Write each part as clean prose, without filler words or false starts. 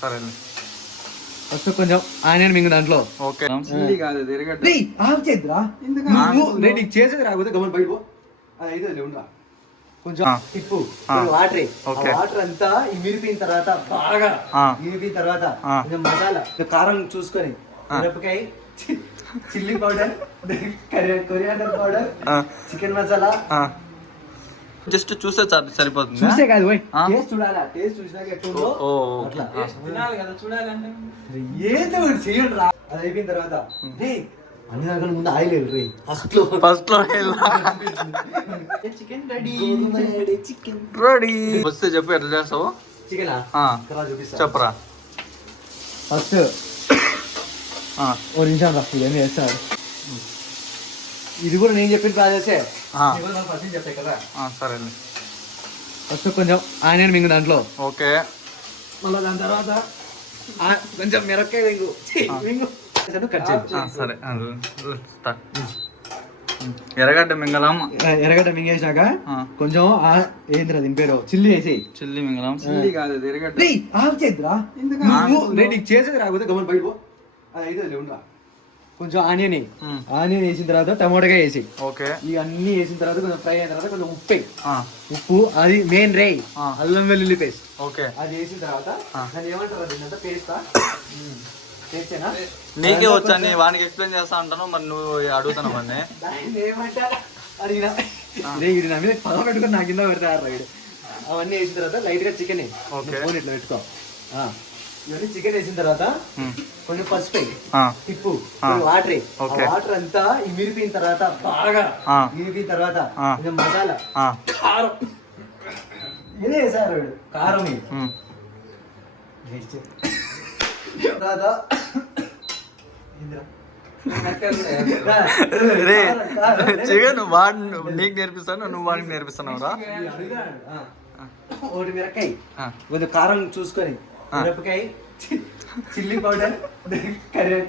సరే ఫస్ట్ కొంచెం ఆనియన్ మింగు దాంట్లో. ఓకే నీకు చేసేది రాకపోతే గమని బయట అయితే ఉండరా కొంచెం తిప్పు వాటర్ వాటర్ అంతా మిరిపిన తర్వాత బాగా మిరిపిన తర్వాత కొంచెం మసాలా కారం చూసుకొని మిరపకాయ chilli powder coriander powder chicken masala just చూస్తే సరిపోతుంది. చూసే కాదు టేస్ట్ చూడాలా, టేస్ట్ చూసినాక ఎట్లుందో అట్లా తినాలి కదా, చూడాలంటే ఏదో ఒకటి చేయండి రా. అది అయిపోయిన తర్వాత అన్ని దాకా ముందు ఆయిల్ వెళ్ళి ఫస్ట్ లో చికెన్ రెడీ. చికెన్ రెడీ వస్తే చెప్పు ఎట్లా చేస్తావు. చికెన్ చూపిస్తా చెప్పరా. ఫస్ట్ ఓ నిమిషం రా, ఇవన్నీ వేస్తాడు. ఇది కూడా నేను చెప్పిన ప్రాసెసే. చెప్తాయి కదా. సరే ఫస్ట్ కొంచెం ఆనియన్ మింగు దాంట్లో. ఓకే. మళ్ళీ దాని తర్వాత కొంచెం మిరపకాయ మింగు కట్ చేసి. సరే ఎర్రగడ్డ మింగలం. ఎర్రగడ్డ మింగేసినాక కొంచెం ఏంద్రా దీని పేరు చిల్లీ వేసి. చిల్లీ మింగలం. చిల్లీ కాదు ఎర్రగడ్డ. ఆఫ్ చేద్దురా, నీకు చేసేది రాకపోతే గమని బయట అది అయితే ఉండరా. కొంచెం ఆనియన్ వేసిన తర్వాత టమోటాగా వేసి. ఓకే. ఇవన్నీ వేసిన తర్వాత కొంచెం ఫ్రై అయిన తర్వాత కొంచెం ఉప్పు అది మెయిన్ రే. అల్లం వెల్లుల్లి పేస్ట్. ఓకే. అది వేసిన తర్వాత దాన్ని ఏమంటారు దీన్ని పేస్ట్. నీకే వచ్చా, వానికి ఎక్స్ప్లెయిన్ చేస్తా అంటాను, మరి నువ్వు అడుగుతాను వాడిని. ఏమంటారా అడిగినా వీడు నా మీద పగ పెట్టుకుని నా కింద పెడతారు రైడ్. అవన్నీ వేసిన తర్వాత లైట్ గా చికెన్ ఫోన్ ఇట్లా పెట్టుకో. ఇవన్నీ చికెన్ వేసిన తర్వాత కొంచెం పసుపు తిప్పు వాటర్ వాటర్ అంతా మిరిపిన తర్వాత బాగా మిరిపిన తర్వాత కొంచెం మసాలా కారం ఇదే వేసారు కారం తర్వాత చికెన్ వాడిని నీకు నేర్పిస్తాను, నువ్వు వాడికి నేర్పిస్తున్నావు రా. ఒకటి మిరకాయ కొంచెం కారం చూసుకొని మిరపకాయ chilli powder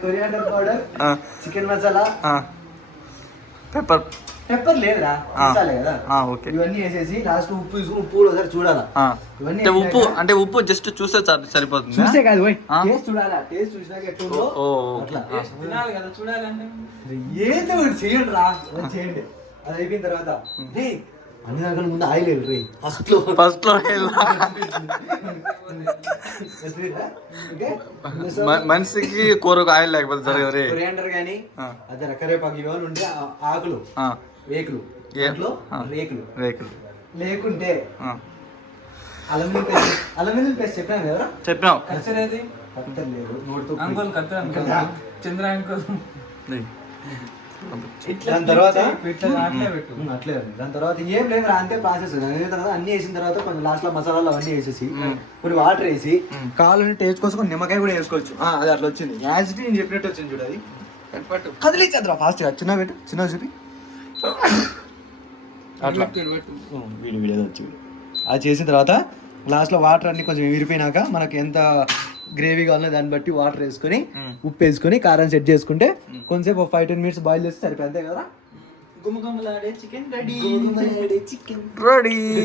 coriander powder chicken masala pepper లేదురా కదా. ఇవన్నీ వేసేసి లాస్ట్ ఉప్పు తీసుకుని ఉప్పు కూడా ఒకసారి చూడాలా. ఇవన్నీ ఉప్పు జస్ట్ చూస్తే సరిపోతుంది. చూసే కాదు టేస్ట్ చూడాలా, టేస్ట్ చూసినాక ఎట్లుందో అట్లా తినాలి కదా, చూడాలంటే ఏదో ఒకటి చేయండి రా. చేయండి. అది అయిపోయిన తర్వాత అన్ని దాకా ముందు ఆయిల్ వెళ్ళి ఫస్ట్ లో మనిషికి కూరకు ఆయిల్ లేకపోతే జరగదు. కొరియాండర్ గానీ అదే కరివేపాకు ఇవన్నీ ఉంటే ఆకులు రేకులు రేకులు లేకుంటే అల్లం వెల్లుల్లి పేస్ట్ చెప్పినావు కచ్చరేది అంకుల్ కత్తెర చంద్ర అంకుల్. దాని తర్వాత అట్లే దాని తర్వాత ఏం లేదు అంతే ప్రాసెస్. తర్వాత అన్ని వేసిన తర్వాత కొంచెం లాస్ట్ లో మసాలాలు అవన్నీ వేసేసి కొన్ని వాటర్ వేసి కావాలని టేస్ట్ కోసం కొన్ని నిమ్మకాయ కూడా వేసుకోవచ్చు. అది అట్లా వచ్చింది యాసిటీ నేను చెప్పినట్టు వచ్చింది చూడు. అది కదిలించద్దురా ఫాస్ట్ గా చిన్న పెట్టు, చిన్న చూపి అట్లా వీడియో వచ్చింది. అది చేసిన తర్వాత లాస్ట్ లో వాటర్ అన్ని కొంచెం విరిపోయినాక మనకి ఎంత గ్రేవీ కావాలో దాన్ని బట్టి వాటర్ వేసుకొని ఉప్పు వేసుకొని కారం సెట్ చేసుకుంటే కొంచెంసేపు 5-10 minutes బాయిల్ చేస్తే సరిపోయి అంతే కదా. గుమగుమలాడే చికెన్ రెడీ.